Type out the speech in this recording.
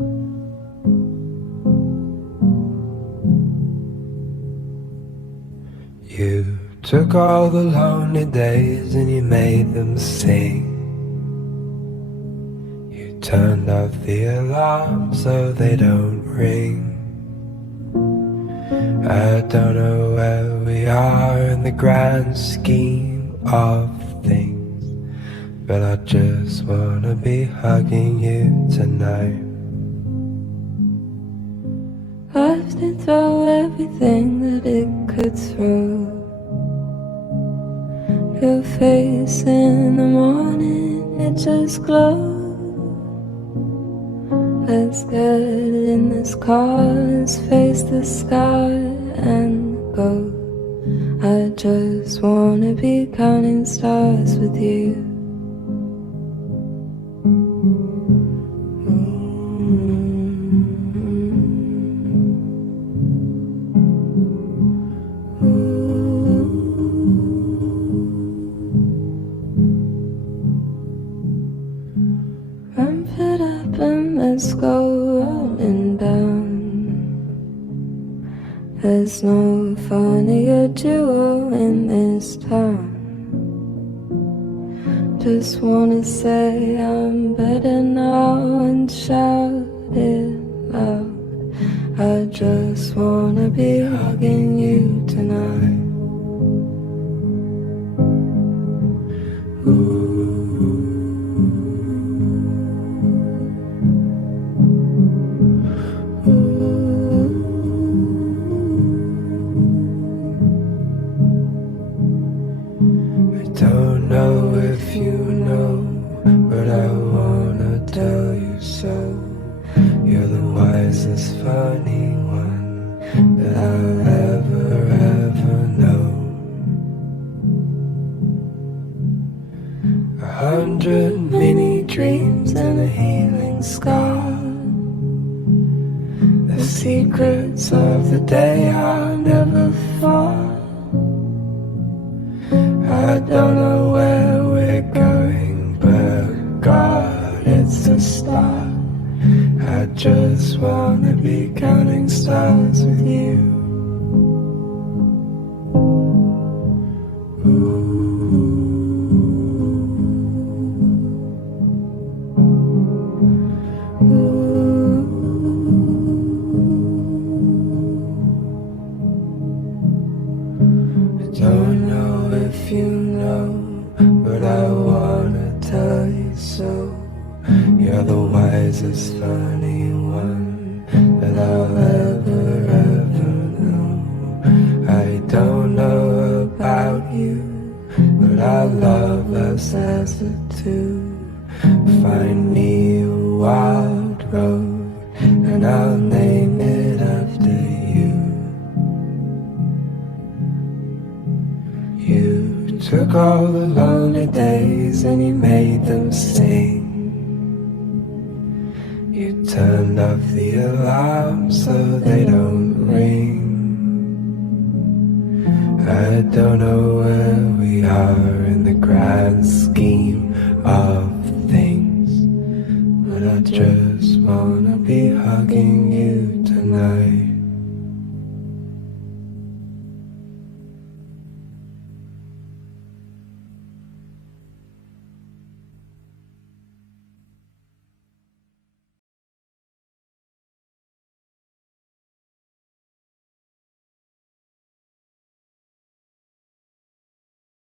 You took all the lonely days and you made them sing. You turned off the alarm so they don't ring. I don't know where we are in the grand scheme of things, but I just wanna be hugging you tonight. Life did throw everything that it could throw. Your face in the morning, it just glowed. Let's get in this car, let's face the sky and go. I just wanna be counting stars with you. Ramp it up and let's go rolling down. There's no funnier duo in this town. Just wanna say I'm better now and shout it loud. I just wanna be hugging you tonight. I don't know if you know, but I wanna tell you so. You're the wisest, funny one that I'll ever know. 100 mini dreams and a healing scar. The secrets of the day I'll never fall. I don't know where we're going, but God, it's a start. I just wanna be counting stars with you. I don't know if you know, but I wanna tell you so. You're the wisest, funny one that I'll ever know. I don't know about you, but I love us as a two. Find me a wild road, and I'll name it after you. You took all the lonely days and you made them sing. You turned off the alarm so they don't ring. I don't know where we are in the grand scheme of things, but I just wanna be hugging you.